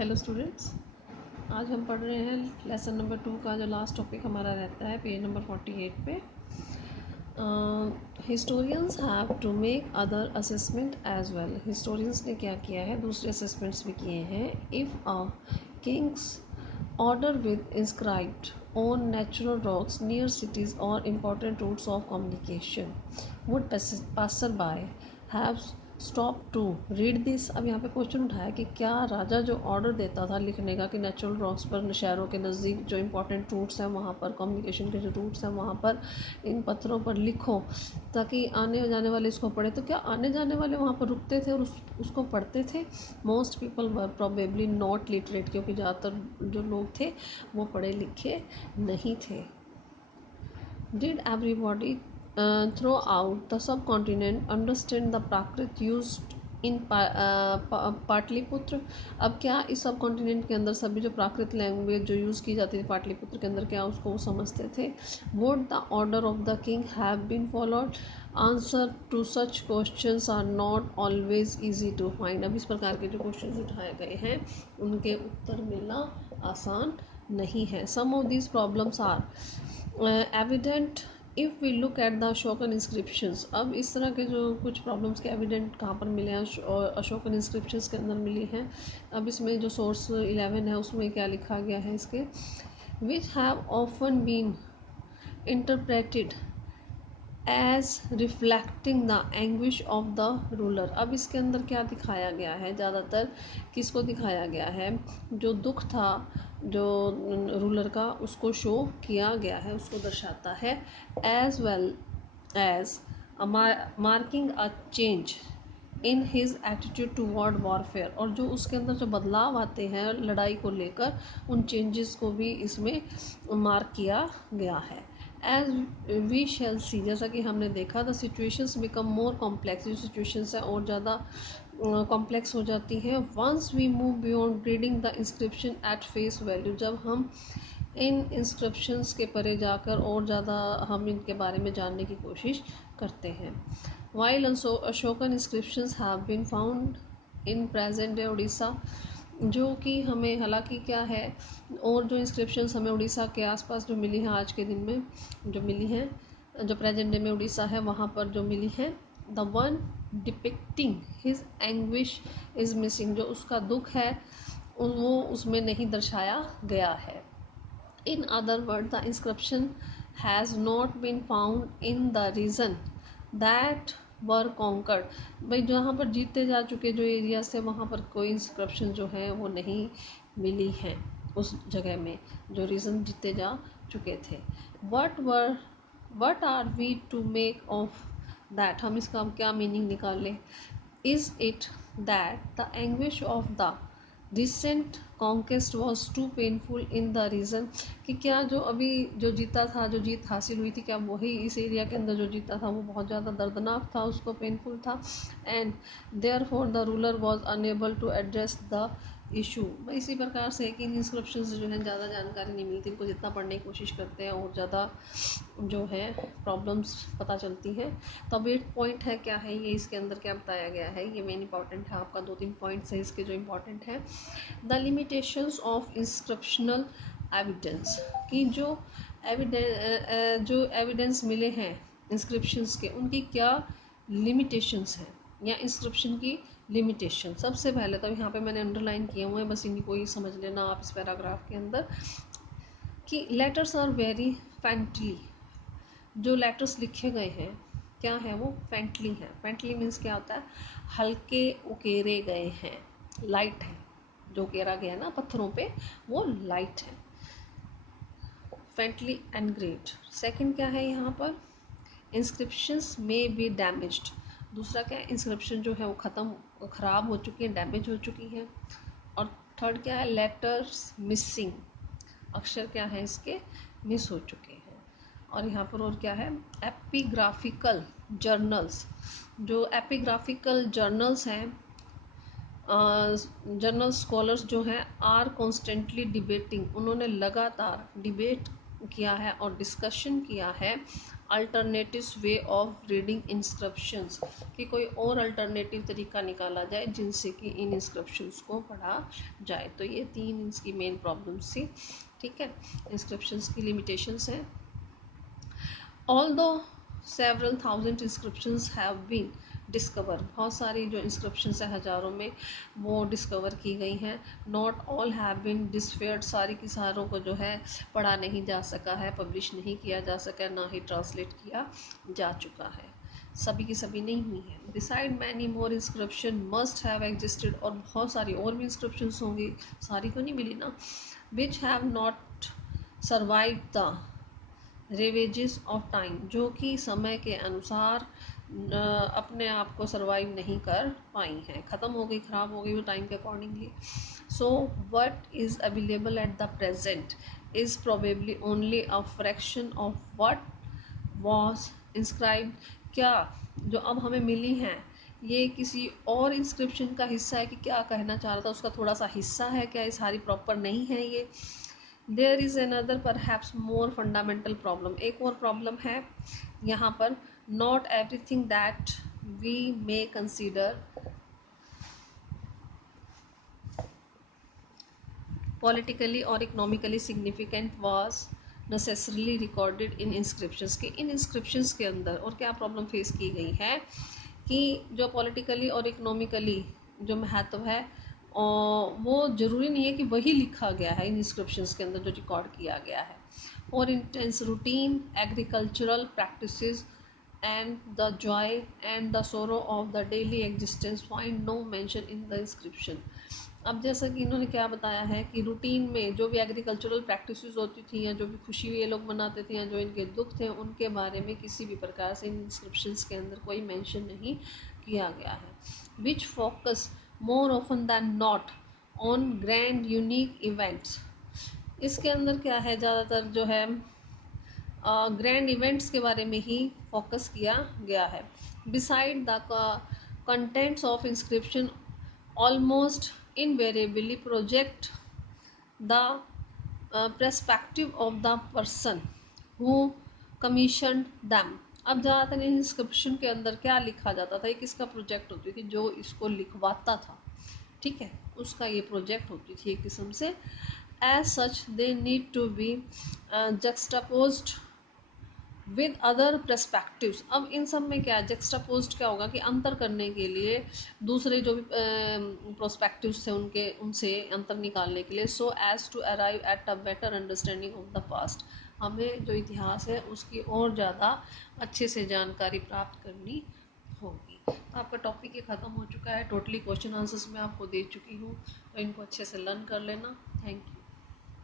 Hello students, आज हम पढ़ रहे हैं लेसन नंबर 2 का जो लास्ट टॉपिक हमारा रहता है पेज नंबर 48 पे। Historians have to make other assessment as well. Historians ने क्या किया है, दूसरे असेसमेंट्स भी किए हैं। If a king's order with inscribed on natural rocks near cities or important routes of communication would passerby have stopped to read this। अब यहाँ पे क्वेश्चन उठाया कि क्या राजा जो ऑर्डर देता था लिखने का कि नेचुरल रॉक्स पर, शहरों के नज़दीक जो इंपॉर्टेंट रूट्स हैं वहाँ पर, कम्युनिकेशन के जो रूट्स हैं वहाँ पर इन पत्थरों पर लिखो ताकि आने जाने वाले इसको पढ़े, तो क्या आने जाने वाले वहाँ पर रुकते थे और उसको पढ़ते थे? Most people were probably not literate, क्योंकि ज़्यादातर जो लोग थे वो पढ़े लिखे नहीं थे। Did everybody through out the sub continent understand the Prakrit used in Pataliputra. अब क्या इस सब कॉन्टिनेंट के अंदर सभी जो प्राकृत लैंग्वेज जो यूज़ की जाती थी पाटलिपुत्र के अंदर, क्या उसको वो समझते थे? Would the order of the king have been followed? Answer to such questions are not always easy to find. अब इस प्रकार के जो क्वेश्चंस उठाए गए हैं उनके उत्तर मिलना आसान नहीं है। Some of these problems are evident if we look at the Ashokan inscriptions. अब इस तरह के जो कुछ प्रॉब्लम्स के एविडेंट कहाँ पर मिले हैं, अशोकन इंस्क्रिप्शंस के अंदर मिली हैं। अब इसमें जो सोर्स 11 है उसमें क्या लिखा गया है इसके, which have often been interpreted as reflecting the anguish of the ruler. अब इसके अंदर क्या दिखाया गया है, ज़्यादातर किसको दिखाया गया है? जो दुख था जो रूलर का, उसको शो किया गया है, उसको दर्शाता है। As well as marking a change in his attitude toward warfare. और जो उसके अंदर जो बदलाव आते हैं लड़ाई को लेकर, उन चेंजेस को भी इसमें मार्क किया गया है। एज वी शैल सी, जैसा कि हमने देखा, the situations become more complex. जो सिचुएशंस हैं और ज़्यादा कॉम्प्लेक्स हो जाती हैं। Once we move beyond reading the inscription at face value. जब हम इन इंस्क्रिप्शंस के परे जाकर और ज़्यादा हम इनके बारे में जानने की कोशिश करते हैं। While Ashokan inscriptions have been found in present day Orissa, जो कि हमें हालांकि क्या है, और जो इंस्क्रिप्शंस हमें उड़ीसा के आसपास जो मिली हैं आज के दिन में जो मिली हैं, जो प्रेजेंट डे में उड़ीसा है वहाँ पर जो मिली हैं, the one depicting his anguish is missing. जो उसका दुख है वो उसमें नहीं दर्शाया गया है। In other word the inscription has not been found in the region that were conquered. भाई जहाँ पर जीते जा चुके जो एरियाज थे वहाँ पर कोई इंस्क्रिप्शन जो है वो नहीं मिली हैं उस जगह में जो रीजन जीते जा चुके थे। What are we to make of that. हम इसका क्या मीनिंग निकालें? Is it that the anguish of the recent conquest was too painful in the region, कि क्या जो अभी जो जीता था, जो जीत हासिल हुई थी, क्या वही इस एरिया के अंदर जो जीता था वो बहुत ज़्यादा दर्दनाक था, उसको पेनफुल था। And therefore the ruler was unable to address the issue. इसी प्रकार से कि इन इंस्क्रिप्शन से जो है ज़्यादा जानकारी नहीं मिलती, इनको जितना पढ़ने की कोशिश करते हैं और ज़्यादा जो है प्रॉब्लम्स पता चलती हैं। तो अब 8 पॉइंट है, क्या है ये, इसके अंदर क्या बताया गया है, ये मेन इंपॉर्टेंट है आपका। 2-3 पॉइंट्स है इसके जो इंपॉर्टेंट है। The limitations of inscriptional evidence, कि जो एविडेंस मिले हैं इंस्क्रिप्शंस के, उनकी क्या लिमिटेशंस हैं या इंस्क्रिप्शन की लिमिटेशन। सबसे पहले तो यहाँ पे मैंने अंडरलाइन किए हुए हैं, बस इन्हीं को ही समझ लेना आप इस पैराग्राफ के अंदर, कि लेटर्स आर वेरी फैंटली। जो लेटर्स लिखे गए हैं क्या है, वो फैंटली हैं। फैंटली मीन्स क्या होता है, हल्के उकेरे गए हैं, लाइट है। जो उकेरा गया ना पत्थरों पे वो लाइट है, फैंटली एनग्रेव्ड। सेकंड क्या है यहाँ पर, इंस्क्रिप्शंस में बी डैमेज्ड। दूसरा क्या है, इंस्क्रिप्शन जो है वो ख़राब हो चुकी है, डैमेज हो चुकी है। और थर्ड क्या है, लेटर्स मिसिंग, अक्षर क्या है इसके मिस हो चुके हैं। और यहाँ पर और क्या है, एपिग्राफिकल जर्नल्स। जो एपिग्राफिकल जर्नल्स हैं, जर्नल स्कॉलर्स जो हैं, आर कॉन्स्टेंटली डिबेटिंग, उन्होंने लगातार डिबेट किया है और डिस्कशन किया है alternative way of reading inscriptions, कि कोई और अल्टरनेटिव तरीका निकाला जाए जिनसे कि इन इंस्क्रिप्शंस को पढ़ा जाए। तो ये 3 इसकी मेन प्रॉब्लम्स थी। ठीक है, इंस्क्रिप्शंस की लिमिटेशंस हैं। Although several thousand inscriptions have been discovered, बहुत सारी जो इंस्क्रिप्शंस है हज़ारों में वो डिस्कवर की गई हैं। नॉट ऑल हैव बीन डिस्फेयर्ड, सारी की सारों को जो है पढ़ा नहीं जा सका है, पब्लिश नहीं किया जा सका, ना ही ट्रांसलेट किया जा चुका है, सभी की सभी नहीं हुई हैं। Beside many more inscription must have existed, और बहुत सारी और भी इंस्क्रिप्शंस होंगी, सारी तो नहीं मिली ना, which have not survive the ravages of time, जो कि समय के अनुसार अपने आप को सर्वाइव नहीं कर पाई हैं, ख़त्म हो गई, ख़राब हो गई वो टाइम के accordingly. So what is available at the present is probably only a fraction of what was inscribed, क्या जो अब हमें मिली हैं ये किसी और इंस्क्रिप्शन का हिस्सा है, कि क्या कहना चाह रहा था उसका थोड़ा सा हिस्सा है, क्या ये सारी प्रॉपर नहीं है ये। There is another perhaps more fundamental problem, एक और प्रॉब्लम है यहाँ पर। Not everything that we may consider politically और economically significant was necessarily recorded in inscriptions, के इन इंस्क्रिप्शंस के अंदर और क्या प्रॉब्लम फेस की गई है कि जो पॉलिटिकली और इकोनॉमिकली जो महत्व है और वो ज़रूरी नहीं है कि वही लिखा गया है इन इंस्क्रिप्शंस के अंदर जो रिकॉर्ड किया गया है। और intense routine agricultural practices and the joy and the sorrow of the daily existence find no mention in the inscription. अब जैसा कि इन्होंने क्या बताया है कि रूटीन में जो भी एग्रीकल्चरल प्रैक्टिसेस होती थी या जो भी खुशी ये लोग मनाते थे या जो इनके दुख थे उनके बारे में किसी भी प्रकार से इन इंस्क्रिप्शंस के अंदर कोई मेंशन नहीं किया गया है। Which focus more often than not on grand unique events, इसके अंदर क्या है ज़्यादातर जो है ग्रैंड इवेंट्स के बारे में ही फोकस किया गया है। Beside the contents of inscription almost invariably project the perspective of the person who commission them. अब ज़्यादातर इंस्क्रिप्शन के अंदर क्या लिखा जाता था, ये किसका प्रोजेक्ट होती थी, जो इसको लिखवाता था, ठीक है, उसका ये प्रोजेक्ट होती थी एक किस्म से। As such they need to be juxtaposed with other perspectives. अब इन सब में क्या जक्सटापोज्ड क्या होगा कि अंतर करने के लिए दूसरे जो भी प्रोस्पेक्टिव्स थे उनसे अंतर निकालने के लिए, so as to arrive at a better understanding of the past, हमें जो इतिहास है उसकी और ज़्यादा अच्छे से जानकारी प्राप्त करनी होगी। तो आपका टॉपिक ये ख़त्म हो चुका है, टोटली क्वेश्चन आंसर्स मैं आपको दे चुकी हूँ, तो इनको अच्छे से लर्न कर लेना। Thank you.